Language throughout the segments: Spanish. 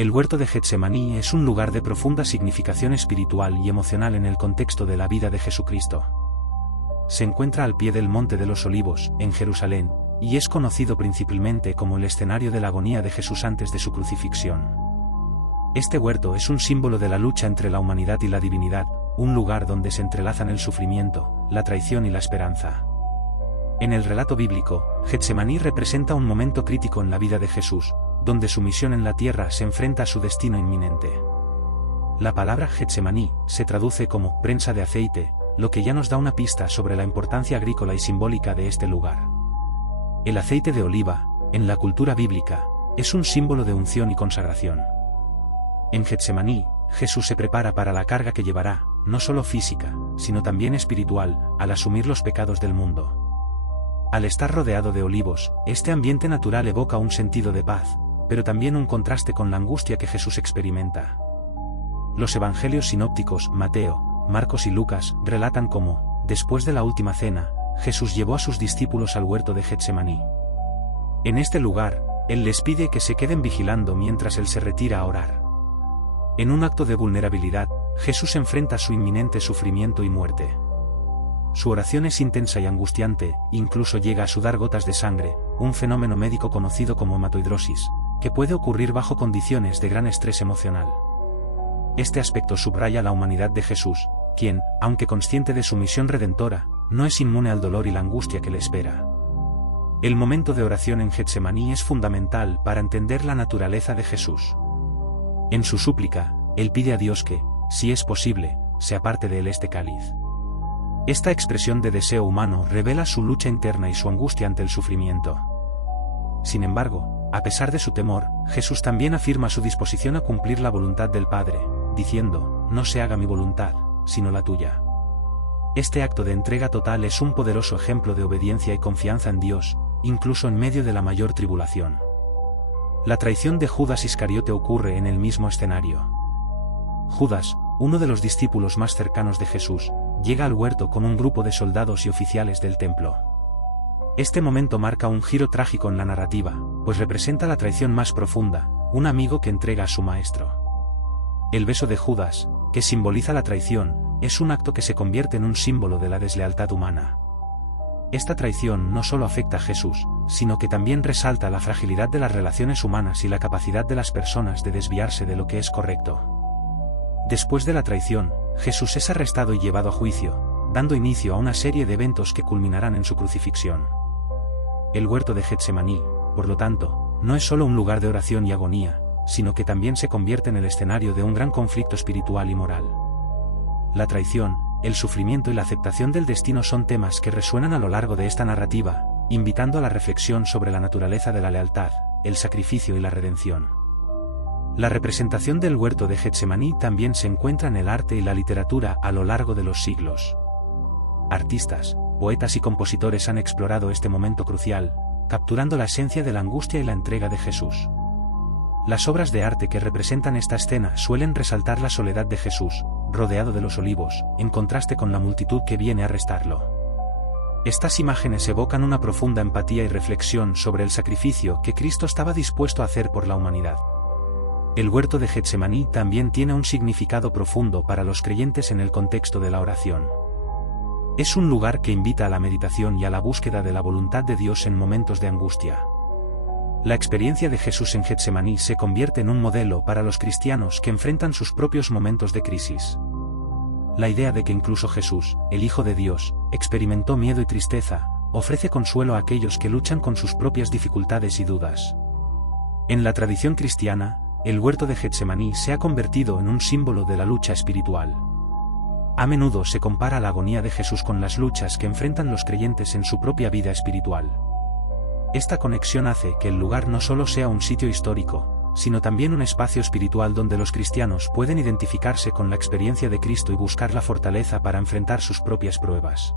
El huerto de Getsemaní es un lugar de profunda significación espiritual y emocional en el contexto de la vida de Jesucristo. Se encuentra al pie del Monte de los Olivos, en Jerusalén, y es conocido principalmente como el escenario de la agonía de Jesús antes de su crucifixión. Este huerto es un símbolo de la lucha entre la humanidad y la divinidad, un lugar donde se entrelazan el sufrimiento, la traición y la esperanza. En el relato bíblico, Getsemaní representa un momento crítico en la vida de Jesús, donde su misión en la tierra se enfrenta a su destino inminente. La palabra Getsemaní se traduce como prensa de aceite, lo que ya nos da una pista sobre la importancia agrícola y simbólica de este lugar. El aceite de oliva, en la cultura bíblica, es un símbolo de unción y consagración. En Getsemaní, Jesús se prepara para la carga que llevará, no solo física, sino también espiritual, al asumir los pecados del mundo. Al estar rodeado de olivos, este ambiente natural evoca un sentido de paz, pero también un contraste con la angustia que Jesús experimenta. Los evangelios sinópticos, Mateo, Marcos y Lucas, relatan cómo, después de la última cena, Jesús llevó a sus discípulos al huerto de Getsemaní. En este lugar, Él les pide que se queden vigilando mientras Él se retira a orar. En un acto de vulnerabilidad, Jesús enfrenta su inminente sufrimiento y muerte. Su oración es intensa y angustiante, incluso llega a sudar gotas de sangre, un fenómeno médico conocido como hematoidrosis, que puede ocurrir bajo condiciones de gran estrés emocional. Este aspecto subraya la humanidad de Jesús, quien, aunque consciente de su misión redentora, no es inmune al dolor y la angustia que le espera. El momento de oración en Getsemaní es fundamental para entender la naturaleza de Jesús. En su súplica, Él pide a Dios que, si es posible, se aparte de él este cáliz. Esta expresión de deseo humano revela su lucha interna y su angustia ante el sufrimiento. Sin embargo, a pesar de su temor, Jesús también afirma su disposición a cumplir la voluntad del Padre, diciendo, no se haga mi voluntad, sino la tuya. Este acto de entrega total es un poderoso ejemplo de obediencia y confianza en Dios, incluso en medio de la mayor tribulación. La traición de Judas Iscariote ocurre en el mismo escenario. Judas, uno de los discípulos más cercanos de Jesús, llega al huerto con un grupo de soldados y oficiales del templo. Este momento marca un giro trágico en la narrativa, pues representa la traición más profunda, un amigo que entrega a su maestro. El beso de Judas, que simboliza la traición, es un acto que se convierte en un símbolo de la deslealtad humana. Esta traición no solo afecta a Jesús, sino que también resalta la fragilidad de las relaciones humanas y la capacidad de las personas de desviarse de lo que es correcto. Después de la traición, Jesús es arrestado y llevado a juicio, dando inicio a una serie de eventos que culminarán en su crucifixión. El huerto de Getsemaní, por lo tanto, no es solo un lugar de oración y agonía, sino que también se convierte en el escenario de un gran conflicto espiritual y moral. La traición, el sufrimiento y la aceptación del destino son temas que resuenan a lo largo de esta narrativa, invitando a la reflexión sobre la naturaleza de la lealtad, el sacrificio y la redención. La representación del huerto de Getsemaní también se encuentra en el arte y la literatura a lo largo de los siglos. Artistas, poetas y compositores han explorado este momento crucial, capturando la esencia de la angustia y la entrega de Jesús. Las obras de arte que representan esta escena suelen resaltar la soledad de Jesús, rodeado de los olivos, en contraste con la multitud que viene a arrestarlo. Estas imágenes evocan una profunda empatía y reflexión sobre el sacrificio que Cristo estaba dispuesto a hacer por la humanidad. El huerto de Getsemaní también tiene un significado profundo para los creyentes en el contexto de la oración. Es un lugar que invita a la meditación y a la búsqueda de la voluntad de Dios en momentos de angustia. La experiencia de Jesús en Getsemaní se convierte en un modelo para los cristianos que enfrentan sus propios momentos de crisis. La idea de que incluso Jesús, el Hijo de Dios, experimentó miedo y tristeza, ofrece consuelo a aquellos que luchan con sus propias dificultades y dudas. En la tradición cristiana, el huerto de Getsemaní se ha convertido en un símbolo de la lucha espiritual. A menudo se compara la agonía de Jesús con las luchas que enfrentan los creyentes en su propia vida espiritual. Esta conexión hace que el lugar no solo sea un sitio histórico, sino también un espacio espiritual donde los cristianos pueden identificarse con la experiencia de Cristo y buscar la fortaleza para enfrentar sus propias pruebas.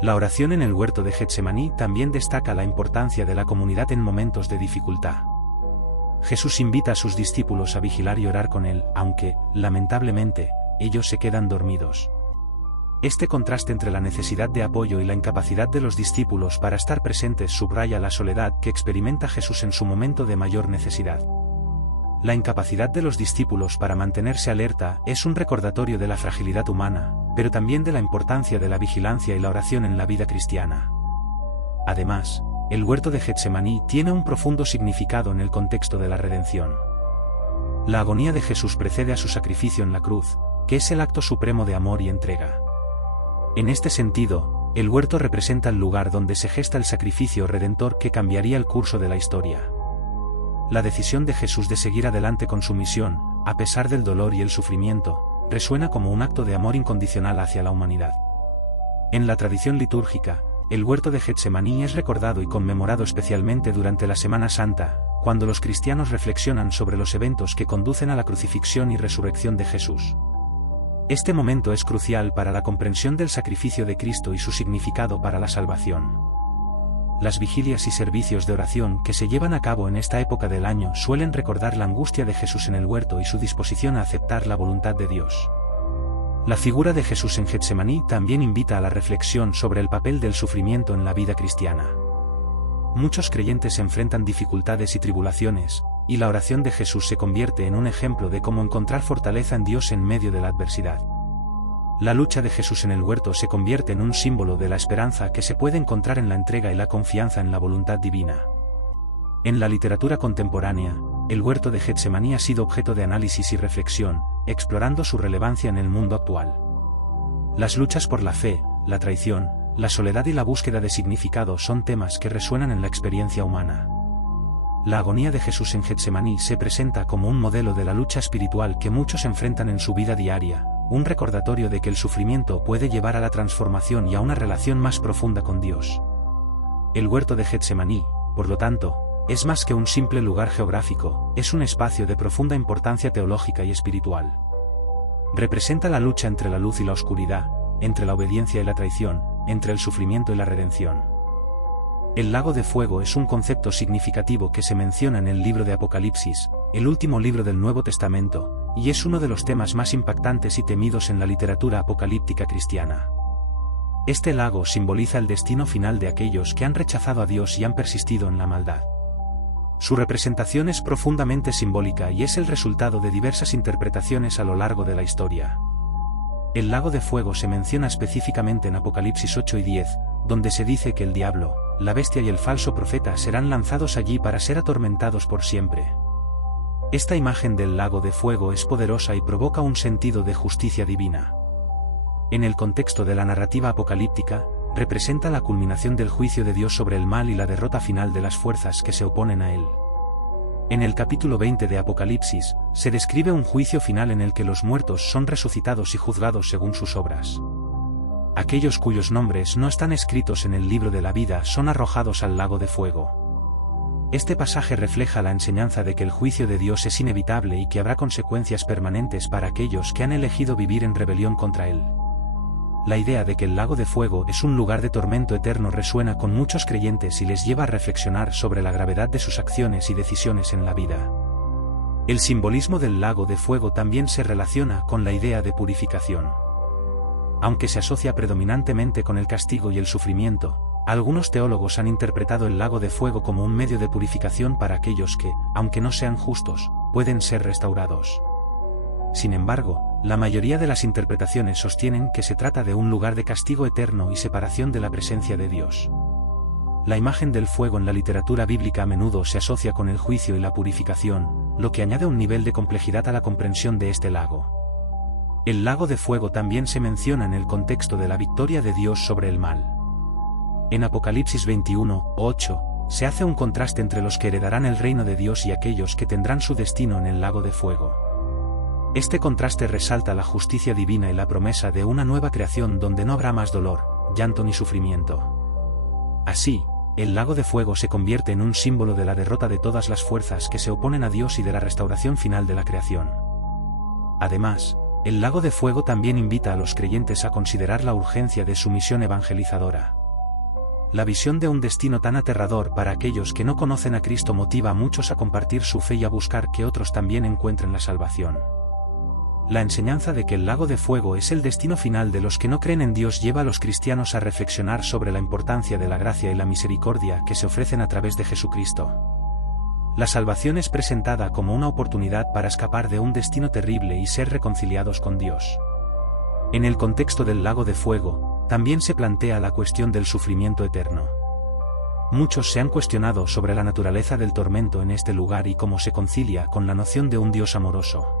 La oración en el huerto de Getsemaní también destaca la importancia de la comunidad en momentos de dificultad. Jesús invita a sus discípulos a vigilar y orar con él, aunque, lamentablemente, ellos se quedan dormidos. Este contraste entre la necesidad de apoyo y la incapacidad de los discípulos para estar presentes subraya la soledad que experimenta Jesús en su momento de mayor necesidad. La incapacidad de los discípulos para mantenerse alerta es un recordatorio de la fragilidad humana, pero también de la importancia de la vigilancia y la oración en la vida cristiana. Además, el huerto de Getsemaní tiene un profundo significado en el contexto de la redención. La agonía de Jesús precede a su sacrificio en la cruz, que es el acto supremo de amor y entrega. En este sentido, el huerto representa el lugar donde se gesta el sacrificio redentor que cambiaría el curso de la historia. La decisión de Jesús de seguir adelante con su misión, a pesar del dolor y el sufrimiento, resuena como un acto de amor incondicional hacia la humanidad. En la tradición litúrgica, el huerto de Getsemaní es recordado y conmemorado especialmente durante la Semana Santa, cuando los cristianos reflexionan sobre los eventos que conducen a la crucifixión y resurrección de Jesús. Este momento es crucial para la comprensión del sacrificio de Cristo y su significado para la salvación. Las vigilias y servicios de oración que se llevan a cabo en esta época del año suelen recordar la angustia de Jesús en el huerto y su disposición a aceptar la voluntad de Dios. La figura de Jesús en Getsemaní también invita a la reflexión sobre el papel del sufrimiento en la vida cristiana. Muchos creyentes enfrentan dificultades y tribulaciones, y la oración de Jesús se convierte en un ejemplo de cómo encontrar fortaleza en Dios en medio de la adversidad. La lucha de Jesús en el huerto se convierte en un símbolo de la esperanza que se puede encontrar en la entrega y la confianza en la voluntad divina. En la literatura contemporánea, el huerto de Getsemaní ha sido objeto de análisis y reflexión, explorando su relevancia en el mundo actual. Las luchas por la fe, la traición, la soledad y la búsqueda de significado son temas que resuenan en la experiencia humana. La agonía de Jesús en Getsemaní se presenta como un modelo de la lucha espiritual que muchos enfrentan en su vida diaria, un recordatorio de que el sufrimiento puede llevar a la transformación y a una relación más profunda con Dios. El huerto de Getsemaní, por lo tanto, es más que un simple lugar geográfico, es un espacio de profunda importancia teológica y espiritual. Representa la lucha entre la luz y la oscuridad, entre la obediencia y la traición, entre el sufrimiento y la redención. El lago de fuego es un concepto significativo que se menciona en el libro de Apocalipsis, el último libro del Nuevo Testamento, y es uno de los temas más impactantes y temidos en la literatura apocalíptica cristiana. Este lago simboliza el destino final de aquellos que han rechazado a Dios y han persistido en la maldad. Su representación es profundamente simbólica y es el resultado de diversas interpretaciones a lo largo de la historia. El lago de fuego se menciona específicamente en Apocalipsis 8 y 10, donde se dice que el diablo, la bestia y el falso profeta serán lanzados allí para ser atormentados por siempre. Esta imagen del lago de fuego es poderosa y provoca un sentido de justicia divina. En el contexto de la narrativa apocalíptica, representa la culminación del juicio de Dios sobre el mal y la derrota final de las fuerzas que se oponen a él. En el capítulo 20 de Apocalipsis, se describe un juicio final en el que los muertos son resucitados y juzgados según sus obras. Aquellos cuyos nombres no están escritos en el libro de la vida son arrojados al lago de fuego. Este pasaje refleja la enseñanza de que el juicio de Dios es inevitable y que habrá consecuencias permanentes para aquellos que han elegido vivir en rebelión contra él. La idea de que el lago de fuego es un lugar de tormento eterno resuena con muchos creyentes y les lleva a reflexionar sobre la gravedad de sus acciones y decisiones en la vida. El simbolismo del lago de fuego también se relaciona con la idea de purificación. Aunque se asocia predominantemente con el castigo y el sufrimiento, algunos teólogos han interpretado el lago de fuego como un medio de purificación para aquellos que, aunque no sean justos, pueden ser restaurados. Sin embargo, la mayoría de las interpretaciones sostienen que se trata de un lugar de castigo eterno y separación de la presencia de Dios. La imagen del fuego en la literatura bíblica a menudo se asocia con el juicio y la purificación, lo que añade un nivel de complejidad a la comprensión de este lago. El lago de fuego también se menciona en el contexto de la victoria de Dios sobre el mal. En Apocalipsis 21:8, se hace un contraste entre los que heredarán el reino de Dios y aquellos que tendrán su destino en el lago de fuego. Este contraste resalta la justicia divina y la promesa de una nueva creación donde no habrá más dolor, llanto ni sufrimiento. Así, el lago de fuego se convierte en un símbolo de la derrota de todas las fuerzas que se oponen a Dios y de la restauración final de la creación. Además, el lago de fuego también invita a los creyentes a considerar la urgencia de su misión evangelizadora. La visión de un destino tan aterrador para aquellos que no conocen a Cristo motiva a muchos a compartir su fe y a buscar que otros también encuentren la salvación. La enseñanza de que el lago de fuego es el destino final de los que no creen en Dios lleva a los cristianos a reflexionar sobre la importancia de la gracia y la misericordia que se ofrecen a través de Jesucristo. La salvación es presentada como una oportunidad para escapar de un destino terrible y ser reconciliados con Dios. En el contexto del lago de fuego, también se plantea la cuestión del sufrimiento eterno. Muchos se han cuestionado sobre la naturaleza del tormento en este lugar y cómo se concilia con la noción de un Dios amoroso.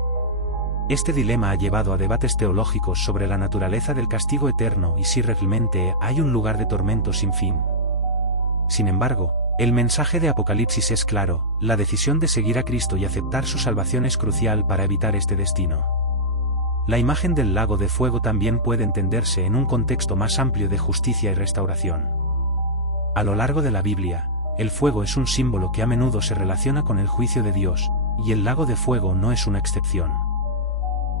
Este dilema ha llevado a debates teológicos sobre la naturaleza del castigo eterno y si realmente hay un lugar de tormento sin fin. Sin embargo, el mensaje de Apocalipsis es claro: la decisión de seguir a Cristo y aceptar su salvación es crucial para evitar este destino. La imagen del lago de fuego también puede entenderse en un contexto más amplio de justicia y restauración. A lo largo de la Biblia, el fuego es un símbolo que a menudo se relaciona con el juicio de Dios, y el lago de fuego no es una excepción.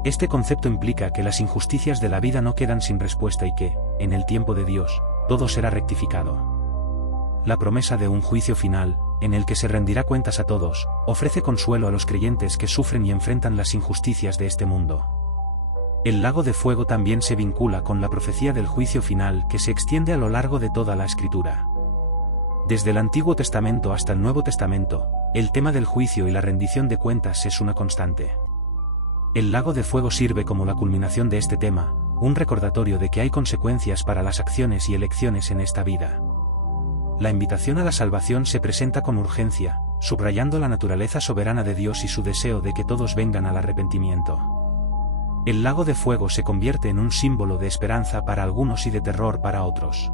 Este concepto implica que las injusticias de la vida no quedan sin respuesta y que, en el tiempo de Dios, todo será rectificado. La promesa de un juicio final, en el que se rendirá cuentas a todos, ofrece consuelo a los creyentes que sufren y enfrentan las injusticias de este mundo. El lago de fuego también se vincula con la profecía del juicio final que se extiende a lo largo de toda la Escritura. Desde el Antiguo Testamento hasta el Nuevo Testamento, el tema del juicio y la rendición de cuentas es una constante. El lago de fuego sirve como la culminación de este tema, un recordatorio de que hay consecuencias para las acciones y elecciones en esta vida. La invitación a la salvación se presenta con urgencia, subrayando la naturaleza soberana de Dios y su deseo de que todos vengan al arrepentimiento. El lago de fuego se convierte en un símbolo de esperanza para algunos y de terror para otros.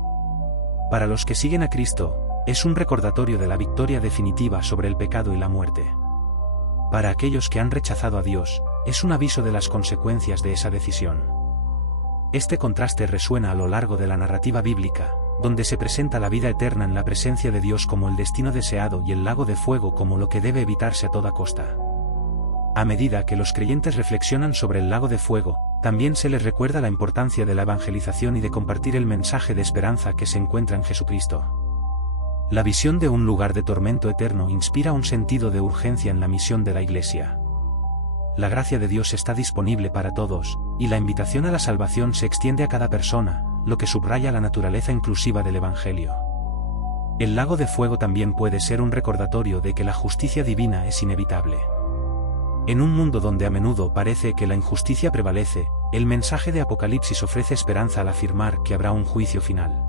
Para los que siguen a Cristo, es un recordatorio de la victoria definitiva sobre el pecado y la muerte. Para aquellos que han rechazado a Dios, es un aviso de las consecuencias de esa decisión. Este contraste resuena a lo largo de la narrativa bíblica, donde se presenta la vida eterna en la presencia de Dios como el destino deseado y el lago de fuego como lo que debe evitarse a toda costa. A medida que los creyentes reflexionan sobre el lago de fuego, también se les recuerda la importancia de la evangelización y de compartir el mensaje de esperanza que se encuentra en Jesucristo. La visión de un lugar de tormento eterno inspira un sentido de urgencia en la misión de la Iglesia. La gracia de Dios está disponible para todos, y la invitación a la salvación se extiende a cada persona, lo que subraya la naturaleza inclusiva del Evangelio. El lago de fuego también puede ser un recordatorio de que la justicia divina es inevitable. En un mundo donde a menudo parece que la injusticia prevalece, el mensaje de Apocalipsis ofrece esperanza al afirmar que habrá un juicio final.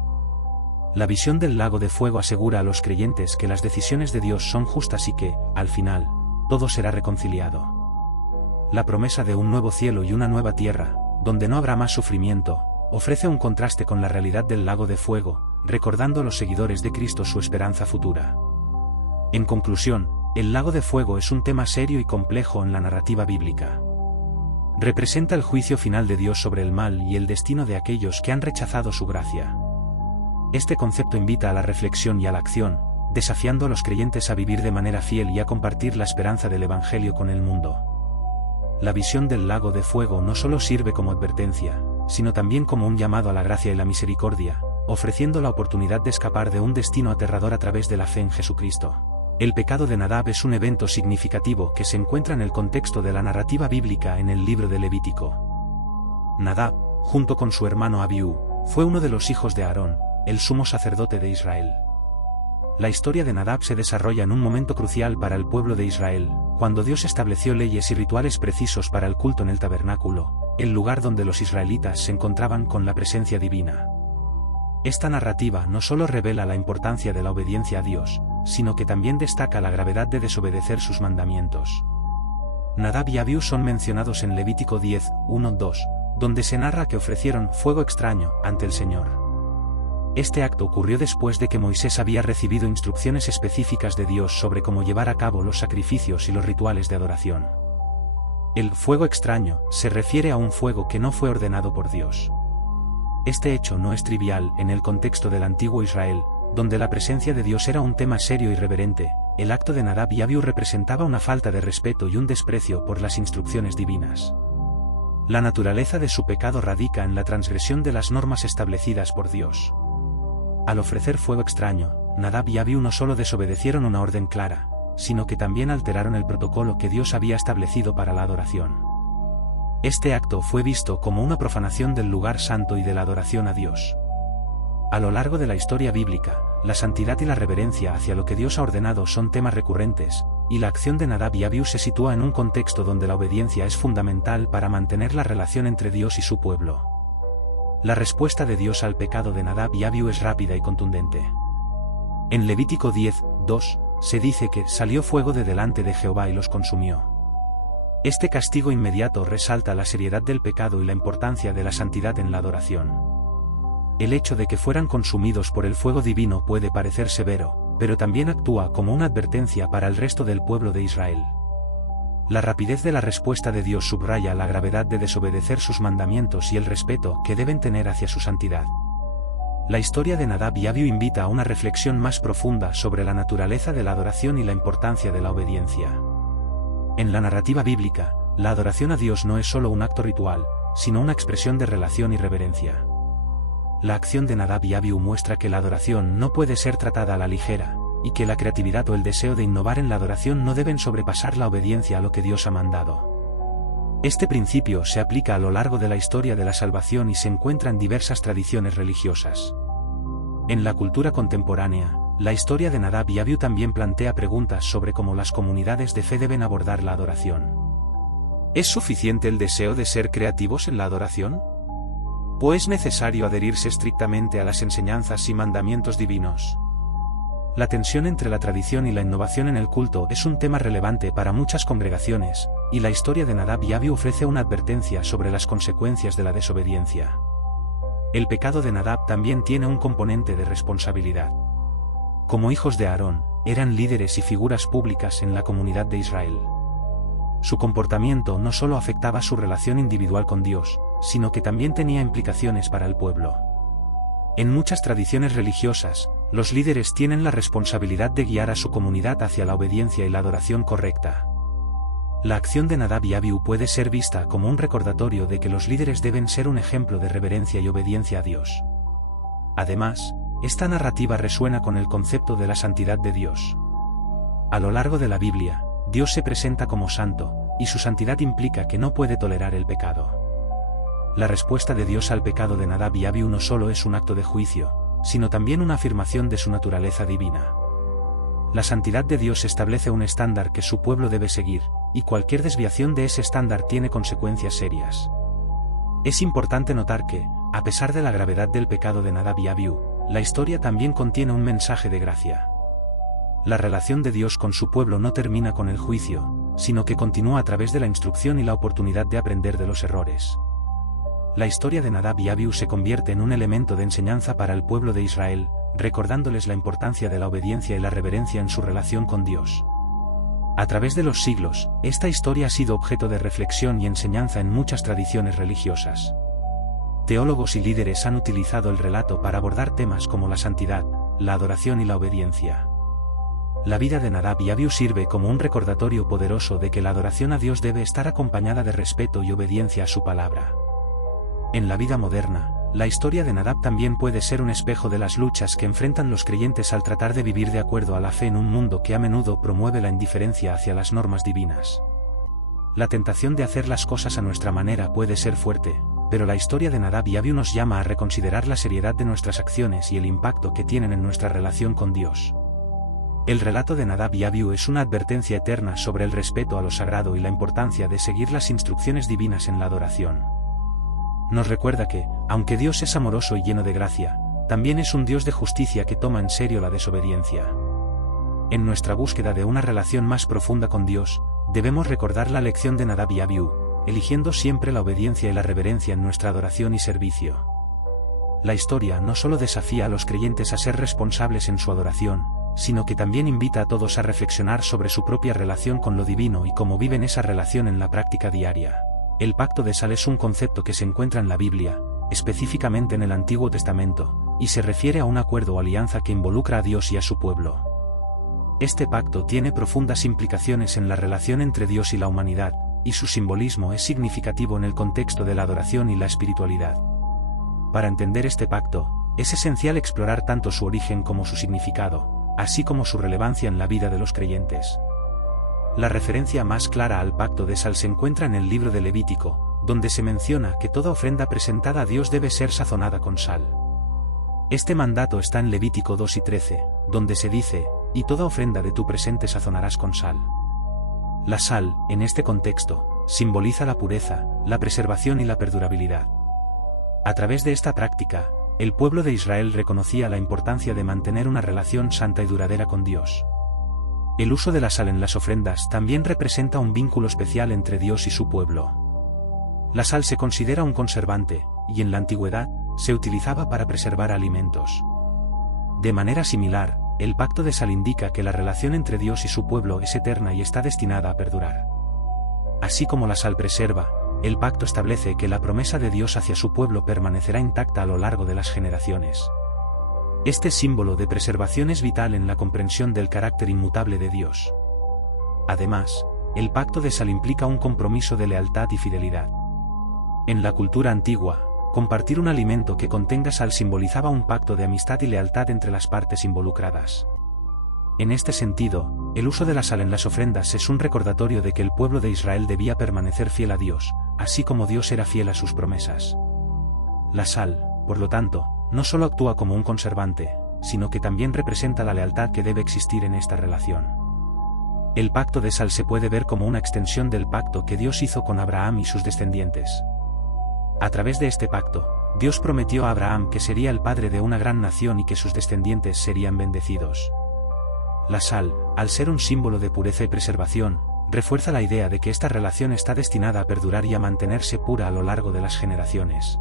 La visión del lago de fuego asegura a los creyentes que las decisiones de Dios son justas y que, al final, todo será reconciliado. La promesa de un nuevo cielo y una nueva tierra, donde no habrá más sufrimiento, ofrece un contraste con la realidad del lago de fuego, recordando a los seguidores de Cristo su esperanza futura. En conclusión, el lago de fuego es un tema serio y complejo en la narrativa bíblica. Representa el juicio final de Dios sobre el mal y el destino de aquellos que han rechazado su gracia. Este concepto invita a la reflexión y a la acción, desafiando a los creyentes a vivir de manera fiel y a compartir la esperanza del Evangelio con el mundo. La visión del lago de fuego no solo sirve como advertencia, sino también como un llamado a la gracia y la misericordia, ofreciendo la oportunidad de escapar de un destino aterrador a través de la fe en Jesucristo. El pecado de Nadab es un evento significativo que se encuentra en el contexto de la narrativa bíblica en el libro de Levítico. Nadab, junto con su hermano Abiú, fue uno de los hijos de Aarón, el sumo sacerdote de Israel. La historia de Nadab se desarrolla en un momento crucial para el pueblo de Israel, cuando Dios estableció leyes y rituales precisos para el culto en el tabernáculo, el lugar donde los israelitas se encontraban con la presencia divina. Esta narrativa no solo revela la importancia de la obediencia a Dios, sino que también destaca la gravedad de desobedecer sus mandamientos. Nadab y Abiú son mencionados en Levítico 10, 1-2, donde se narra que ofrecieron fuego extraño ante el Señor. Este acto ocurrió después de que Moisés había recibido instrucciones específicas de Dios sobre cómo llevar a cabo los sacrificios y los rituales de adoración. El fuego extraño se refiere a un fuego que no fue ordenado por Dios. Este hecho no es trivial en el contexto del antiguo Israel, donde la presencia de Dios era un tema serio y reverente. El acto de Nadab y Abiú representaba una falta de respeto y un desprecio por las instrucciones divinas. La naturaleza de su pecado radica en la transgresión de las normas establecidas por Dios. Al ofrecer fuego extraño, Nadab y Abiú no solo desobedecieron una orden clara, sino que también alteraron el protocolo que Dios había establecido para la adoración. Este acto fue visto como una profanación del lugar santo y de la adoración a Dios. A lo largo de la historia bíblica, la santidad y la reverencia hacia lo que Dios ha ordenado son temas recurrentes, y la acción de Nadab y Abiú se sitúa en un contexto donde la obediencia es fundamental para mantener la relación entre Dios y su pueblo. La respuesta de Dios al pecado de Nadab y Abiú es rápida y contundente. En Levítico 10:2, se dice que salió fuego de delante de Jehová y los consumió. Este castigo inmediato resalta la seriedad del pecado y la importancia de la santidad en la adoración. El hecho de que fueran consumidos por el fuego divino puede parecer severo, pero también actúa como una advertencia para el resto del pueblo de Israel. La rapidez de la respuesta de Dios subraya la gravedad de desobedecer sus mandamientos y el respeto que deben tener hacia su santidad. La historia de Nadab y Abiú invita a una reflexión más profunda sobre la naturaleza de la adoración y la importancia de la obediencia. En la narrativa bíblica, la adoración a Dios no es solo un acto ritual, sino una expresión de relación y reverencia. La acción de Nadab y Abiú muestra que la adoración no puede ser tratada a la ligera, y que la creatividad o el deseo de innovar en la adoración no deben sobrepasar la obediencia a lo que Dios ha mandado. Este principio se aplica a lo largo de la historia de la salvación y se encuentra en diversas tradiciones religiosas. En la cultura contemporánea, la historia de Nadab y Abiú también plantea preguntas sobre cómo las comunidades de fe deben abordar la adoración. ¿Es suficiente el deseo de ser creativos en la adoración? ¿O es necesario adherirse estrictamente a las enseñanzas y mandamientos divinos? La tensión entre la tradición y la innovación en el culto es un tema relevante para muchas congregaciones, y la historia de Nadab y Abiú ofrece una advertencia sobre las consecuencias de la desobediencia. El pecado de Nadab también tiene un componente de responsabilidad. Como hijos de Aarón, eran líderes y figuras públicas en la comunidad de Israel. Su comportamiento no solo afectaba su relación individual con Dios, sino que también tenía implicaciones para el pueblo. En muchas tradiciones religiosas, los líderes tienen la responsabilidad de guiar a su comunidad hacia la obediencia y la adoración correcta. La acción de Nadab y Abiú puede ser vista como un recordatorio de que los líderes deben ser un ejemplo de reverencia y obediencia a Dios. Además, esta narrativa resuena con el concepto de la santidad de Dios. A lo largo de la Biblia, Dios se presenta como santo, y su santidad implica que no puede tolerar el pecado. La respuesta de Dios al pecado de Nadab y Abiú no solo es un acto de juicio, sino también una afirmación de su naturaleza divina. La santidad de Dios establece un estándar que su pueblo debe seguir, y cualquier desviación de ese estándar tiene consecuencias serias. Es importante notar que, a pesar de la gravedad del pecado de Nadab y Abiú, la historia también contiene un mensaje de gracia. La relación de Dios con su pueblo no termina con el juicio, sino que continúa a través de la instrucción y la oportunidad de aprender de los errores. La historia de Nadab y Abiú se convierte en un elemento de enseñanza para el pueblo de Israel, recordándoles la importancia de la obediencia y la reverencia en su relación con Dios. A través de los siglos, esta historia ha sido objeto de reflexión y enseñanza en muchas tradiciones religiosas. Teólogos y líderes han utilizado el relato para abordar temas como la santidad, la adoración y la obediencia. La vida de Nadab y Abiú sirve como un recordatorio poderoso de que la adoración a Dios debe estar acompañada de respeto y obediencia a su palabra. En la vida moderna, la historia de Nadab también puede ser un espejo de las luchas que enfrentan los creyentes al tratar de vivir de acuerdo a la fe en un mundo que a menudo promueve la indiferencia hacia las normas divinas. La tentación de hacer las cosas a nuestra manera puede ser fuerte, pero la historia de Nadab y Abiú nos llama a reconsiderar la seriedad de nuestras acciones y el impacto que tienen en nuestra relación con Dios. El relato de Nadab y Abiú es una advertencia eterna sobre el respeto a lo sagrado y la importancia de seguir las instrucciones divinas en la adoración. Nos recuerda que, aunque Dios es amoroso y lleno de gracia, también es un Dios de justicia que toma en serio la desobediencia. En nuestra búsqueda de una relación más profunda con Dios, debemos recordar la lección de Nadab y Abiú, eligiendo siempre la obediencia y la reverencia en nuestra adoración y servicio. La historia no solo desafía a los creyentes a ser responsables en su adoración, sino que también invita a todos a reflexionar sobre su propia relación con lo divino y cómo viven esa relación en la práctica diaria. El pacto de sal es un concepto que se encuentra en la Biblia, específicamente en el Antiguo Testamento, y se refiere a un acuerdo o alianza que involucra a Dios y a su pueblo. Este pacto tiene profundas implicaciones en la relación entre Dios y la humanidad, y su simbolismo es significativo en el contexto de la adoración y la espiritualidad. Para entender este pacto, es esencial explorar tanto su origen como su significado, así como su relevancia en la vida de los creyentes. La referencia más clara al pacto de sal se encuentra en el libro de Levítico, donde se menciona que toda ofrenda presentada a Dios debe ser sazonada con sal. Este mandato está en Levítico 2 y 13, donde se dice, y toda ofrenda de tu presente sazonarás con sal. La sal, en este contexto, simboliza la pureza, la preservación y la perdurabilidad. A través de esta práctica, el pueblo de Israel reconocía la importancia de mantener una relación santa y duradera con Dios. El uso de la sal en las ofrendas también representa un vínculo especial entre Dios y su pueblo. La sal se considera un conservante, y en la antigüedad, se utilizaba para preservar alimentos. De manera similar, el pacto de sal indica que la relación entre Dios y su pueblo es eterna y está destinada a perdurar. Así como la sal preserva, el pacto establece que la promesa de Dios hacia su pueblo permanecerá intacta a lo largo de las generaciones. Este símbolo de preservación es vital en la comprensión del carácter inmutable de Dios. Además, el pacto de sal implica un compromiso de lealtad y fidelidad. En la cultura antigua, compartir un alimento que contenga sal simbolizaba un pacto de amistad y lealtad entre las partes involucradas. En este sentido, el uso de la sal en las ofrendas es un recordatorio de que el pueblo de Israel debía permanecer fiel a Dios, así como Dios era fiel a sus promesas. La sal, por lo tanto, no solo actúa como un conservante, sino que también representa la lealtad que debe existir en esta relación. El pacto de sal se puede ver como una extensión del pacto que Dios hizo con Abraham y sus descendientes. A través de este pacto, Dios prometió a Abraham que sería el padre de una gran nación y que sus descendientes serían bendecidos. La sal, al ser un símbolo de pureza y preservación, refuerza la idea de que esta relación está destinada a perdurar y a mantenerse pura a lo largo de las generaciones.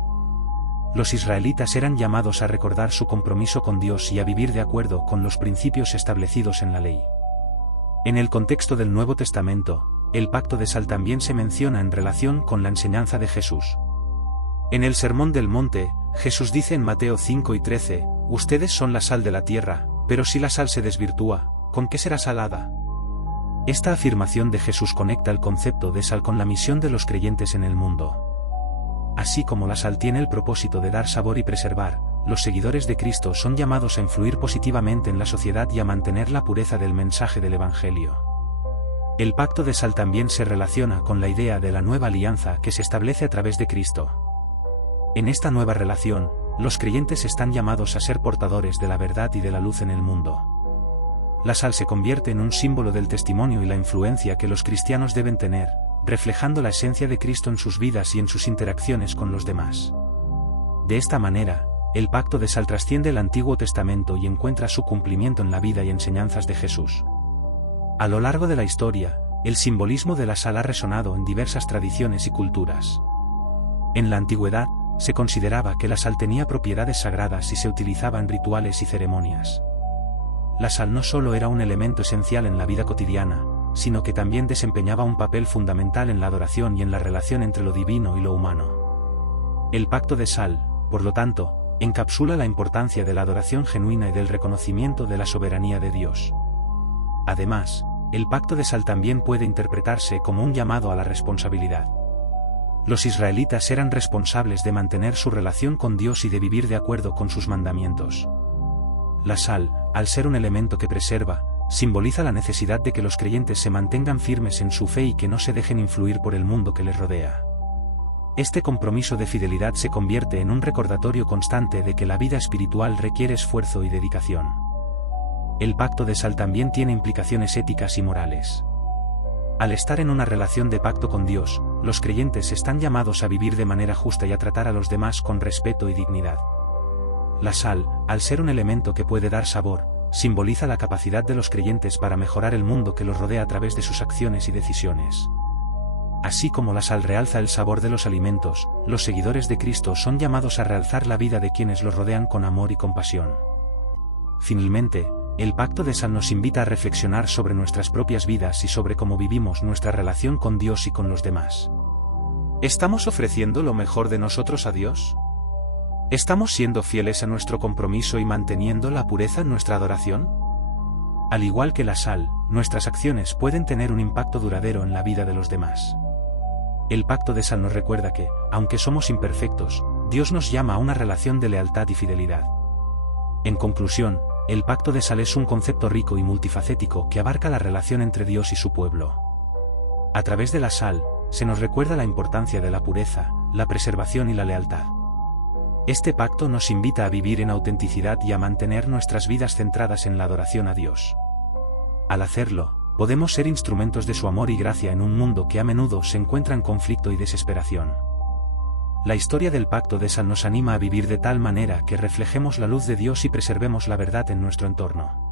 Los israelitas eran llamados a recordar su compromiso con Dios y a vivir de acuerdo con los principios establecidos en la ley. En el contexto del Nuevo Testamento, el pacto de sal también se menciona en relación con la enseñanza de Jesús. En el Sermón del Monte, Jesús dice en Mateo 5 y 13, «Ustedes son la sal de la tierra, pero si la sal se desvirtúa, ¿con qué será salada?». Esta afirmación de Jesús conecta el concepto de sal con la misión de los creyentes en el mundo. Así como la sal tiene el propósito de dar sabor y preservar, los seguidores de Cristo son llamados a influir positivamente en la sociedad y a mantener la pureza del mensaje del Evangelio. El pacto de sal también se relaciona con la idea de la nueva alianza que se establece a través de Cristo. En esta nueva relación, los creyentes están llamados a ser portadores de la verdad y de la luz en el mundo. La sal se convierte en un símbolo del testimonio y la influencia que los cristianos deben tener, reflejando la esencia de Cristo en sus vidas y en sus interacciones con los demás. De esta manera, el pacto de sal trasciende el Antiguo Testamento y encuentra su cumplimiento en la vida y enseñanzas de Jesús. A lo largo de la historia, el simbolismo de la sal ha resonado en diversas tradiciones y culturas. En la antigüedad, se consideraba que la sal tenía propiedades sagradas y se utilizaba en rituales y ceremonias. La sal no solo era un elemento esencial en la vida cotidiana, sino que también desempeñaba un papel fundamental en la adoración y en la relación entre lo divino y lo humano. El pacto de sal, por lo tanto, encapsula la importancia de la adoración genuina y del reconocimiento de la soberanía de Dios. Además, el pacto de sal también puede interpretarse como un llamado a la responsabilidad. Los israelitas eran responsables de mantener su relación con Dios y de vivir de acuerdo con sus mandamientos. La sal, al ser un elemento que preserva, simboliza la necesidad de que los creyentes se mantengan firmes en su fe y que no se dejen influir por el mundo que les rodea. Este compromiso de fidelidad se convierte en un recordatorio constante de que la vida espiritual requiere esfuerzo y dedicación. El pacto de sal también tiene implicaciones éticas y morales. Al estar en una relación de pacto con Dios, los creyentes están llamados a vivir de manera justa y a tratar a los demás con respeto y dignidad. La sal, al ser un elemento que puede dar sabor, simboliza la capacidad de los creyentes para mejorar el mundo que los rodea a través de sus acciones y decisiones. Así como la sal realza el sabor de los alimentos, los seguidores de Cristo son llamados a realzar la vida de quienes los rodean con amor y compasión. Finalmente, el pacto de sal nos invita a reflexionar sobre nuestras propias vidas y sobre cómo vivimos nuestra relación con Dios y con los demás. ¿Estamos ofreciendo lo mejor de nosotros a Dios? ¿Estamos siendo fieles a nuestro compromiso y manteniendo la pureza en nuestra adoración? Al igual que la sal, nuestras acciones pueden tener un impacto duradero en la vida de los demás. El pacto de sal nos recuerda que, aunque somos imperfectos, Dios nos llama a una relación de lealtad y fidelidad. En conclusión, el pacto de sal es un concepto rico y multifacético que abarca la relación entre Dios y su pueblo. A través de la sal, se nos recuerda la importancia de la pureza, la preservación y la lealtad. Este pacto nos invita a vivir en autenticidad y a mantener nuestras vidas centradas en la adoración a Dios. Al hacerlo, podemos ser instrumentos de su amor y gracia en un mundo que a menudo se encuentra en conflicto y desesperación. La historia del pacto de sal nos anima a vivir de tal manera que reflejemos la luz de Dios y preservemos la verdad en nuestro entorno.